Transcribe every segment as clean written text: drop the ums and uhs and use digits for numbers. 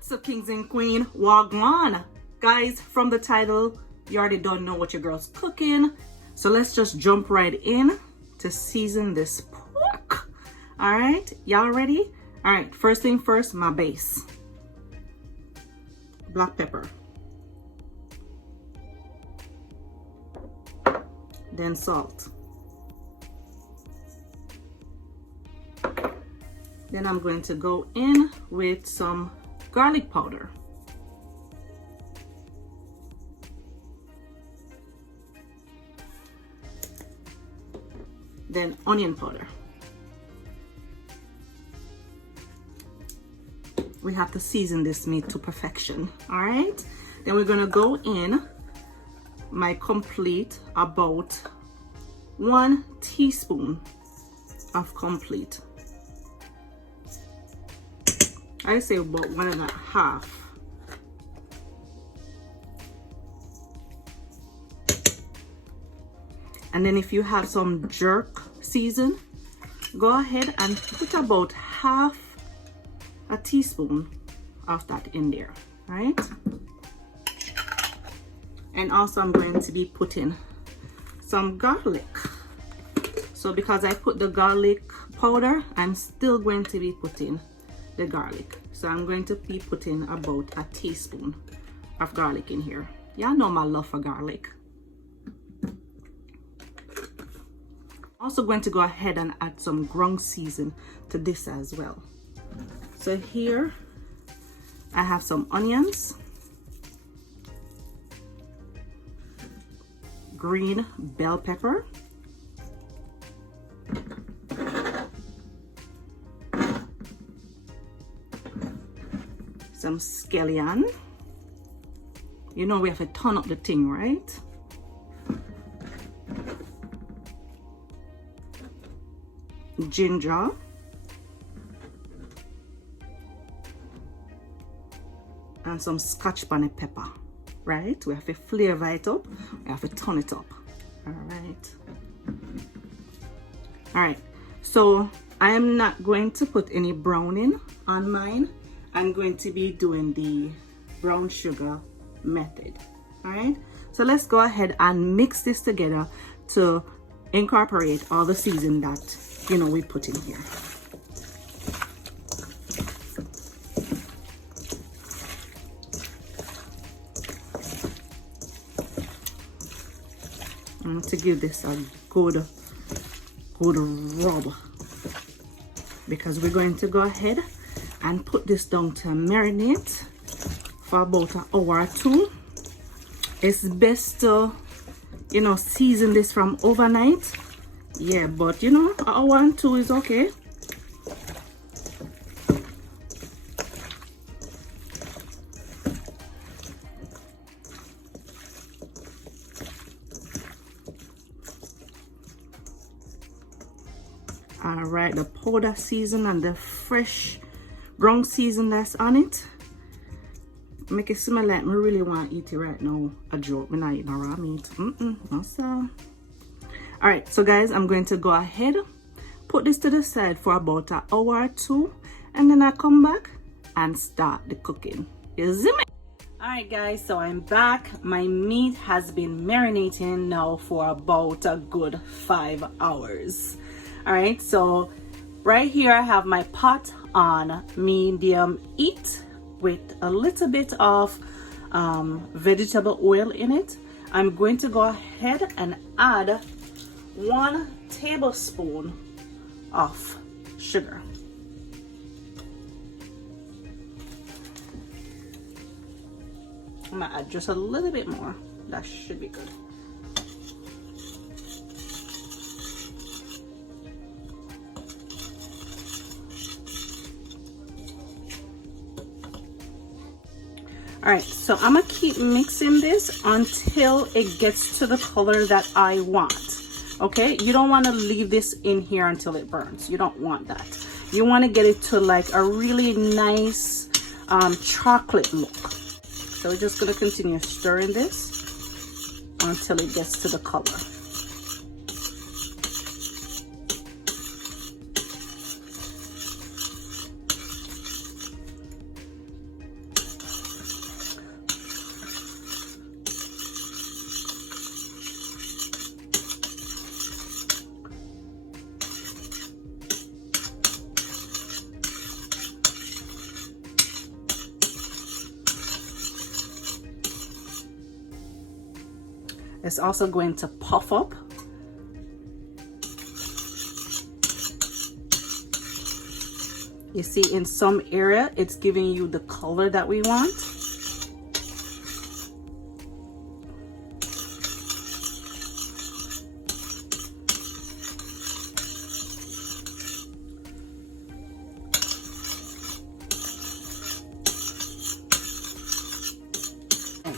What's up, kings and queen? Wagwan. Guys, from the title, you already don't know what your girl's cooking. So let's just jump right in to season this pork. All right, y'all ready? All right, first thing first, my base. Black pepper. Then salt. Then I'm going to go in with some garlic powder. Then onion powder. We have to season this meat to perfection. All right, then we're gonna go in my complete, about 1 teaspoon of complete. I say about 1.5. And then if you have some jerk season, go ahead and put about half a teaspoon of that in there, right? And also I'm going to be putting some garlic. So because I put the garlic powder, I'm still going to be putting the garlic. So I'm going to be putting about a teaspoon of garlic in here. Y'all know my love for garlic. Also going to go ahead and add some ground season to this as well. So here I have some onions, green bell pepper, some scallion. You know we have to turn up the thing, right? Ginger, and some Scotch bonnet pepper, right? We have to flavor it up, we have to turn it up. All right, so I am not going to put any browning on mine. I'm going to be doing the brown sugar method. All right, so let's go ahead and mix this together to incorporate all the season that we put in here. I'm going to give this a good rub, because we're going to go ahead and put this down to marinate for about an hour or two. It's best to season this from overnight. Yeah, but an hour and 2 is okay. All right, the powder season and the fresh ground season that's on it make it smell like me really want to eat it right now. A joke, me not eating raw meat. No sir. All right, so guys, I'm going to go ahead, put this to the side for about an hour or 2, and then I come back and start the cooking. You see me? All right, guys, so I'm back. My meat has been marinating now for about a good 5 hours. All right, so right here I have my pot on medium heat with a little bit of vegetable oil in it. I'm going to go ahead and add 1 tablespoon of sugar. I'm gonna add just a little bit more. That should be good. All right, so I'm gonna keep mixing this until it gets to the color that I want. Okay, you don't want to leave this in here until it burns. You don't want that. You want to get it to like a really nice chocolate look. So we're just going to continue stirring this until it gets to the color. It's also going to puff up. You see, in some area, it's giving you the color that we want.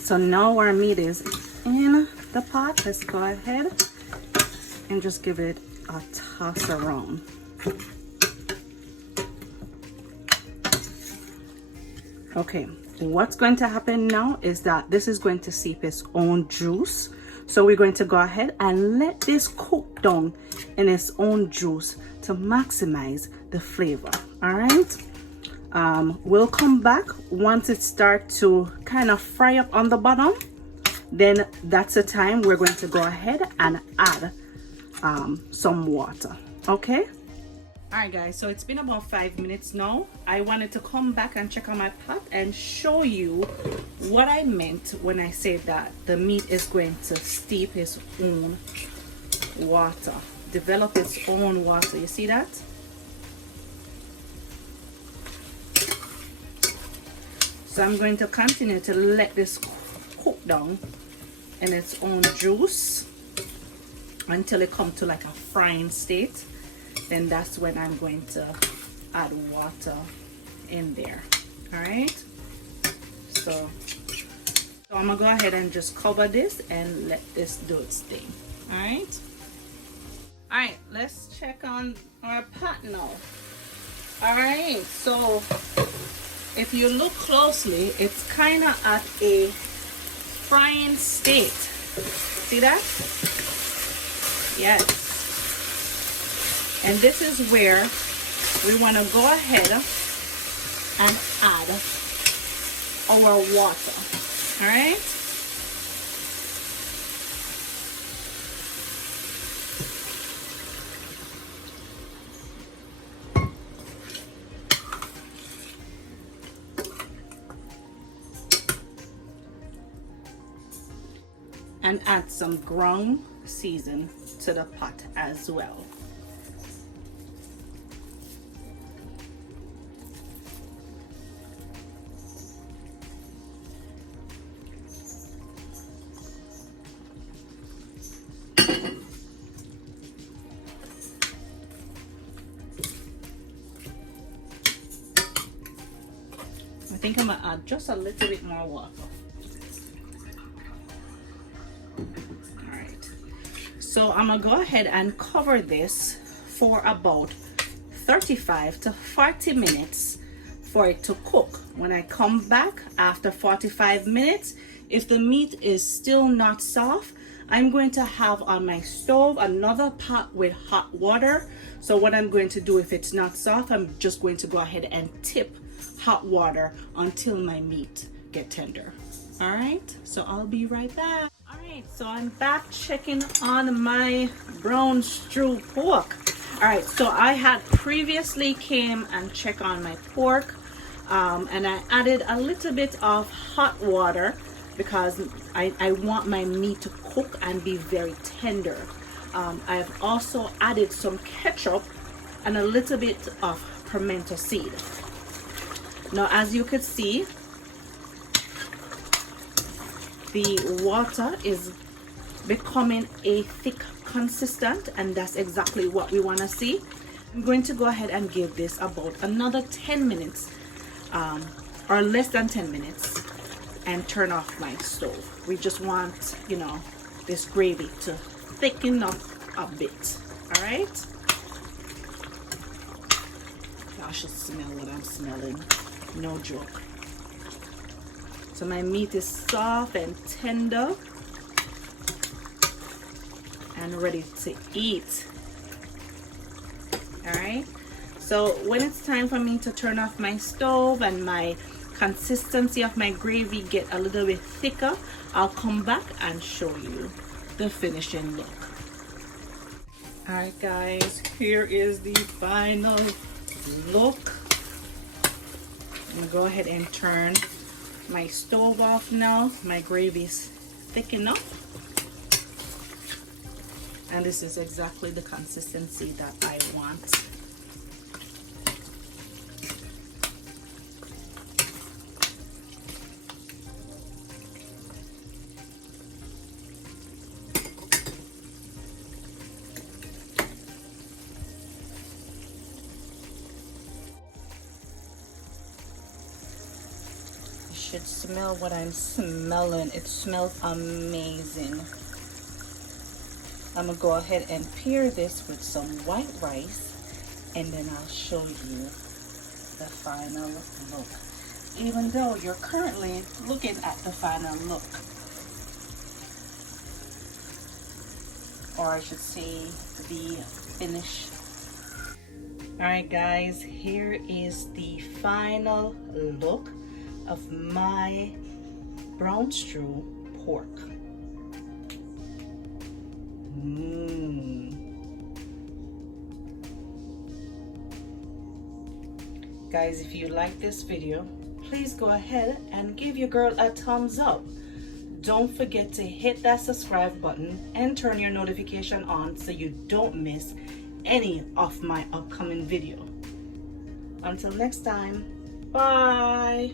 So now our meat is in the pot. Let's go ahead and just give it a toss around. Okay, what's going to happen now is that this is going to seep its own juice. So we're going to go ahead and let this cook down in its own juice to maximize the flavor. All right. We'll come back once it starts to kind of fry up on the bottom. Then that's the time we're going to go ahead and add some water. Okay. All right, guys, so it's been about 5 minutes now. I wanted to come back and check on my pot and show you what I meant when I said that the meat is going to steep its own water, develop its own water. You see that? So I'm going to continue to let this cook down in its own juice until it comes to like a frying state. Then that's when I'm going to add water in there. All right. So I'm gonna go ahead and just cover this and let this do its thing. All right. All right. Let's check on our pot now. All right. So if you look closely, it's kind of at a frying state. See that? Yes. And this is where we want to go ahead and add our water. All right. And add some ground season to the pot as well. I think I'm gonna add just a little bit more water. Alright, so I'm gonna go ahead and cover this for about 35 to 40 minutes for it to cook. When I come back after 45 minutes, if the meat is still not soft, I'm going to have on my stove another pot with hot water. So what I'm going to do, if it's not soft, I'm just going to go ahead and tip hot water until my meat get tender. All right, so I'll be right back. All right, so I'm back checking on my brown stew pork. All right, so I had previously came and checked on my pork, and I added a little bit of hot water because I want my meat to cook and be very tender. I've also added some ketchup and a little bit of pimento seed. Now, as you could see, the water is becoming a thick consistent, and that's exactly what we want to see. I'm going to go ahead and give this about another 10 minutes or less than 10 minutes and turn off my stove. We just want, you know, this gravy to thicken up a bit. All right. I should smell what I'm smelling. No joke. So my meat is soft and tender and ready to eat. All right. So when it's time for me to turn off my stove and my consistency of my gravy get a little bit thicker, I'll come back and show you the finishing look. All right, guys, here is the final look. I'm gonna go ahead and turn my stove off now. My gravy is thick enough. And this is exactly the consistency that I want. You should smell what I'm smelling. It smells amazing. I'm gonna go ahead and pair this with some white rice, and then I'll show you the final look. Even though you're currently looking at the final look, or I should say the finish. Alright guys, here is the final look of my brown stew pork. Guys, if you like this video, please go ahead and give your girl a thumbs up. Don't forget to hit that subscribe button and turn your notification on so you don't miss any of my upcoming video. Until next time, bye.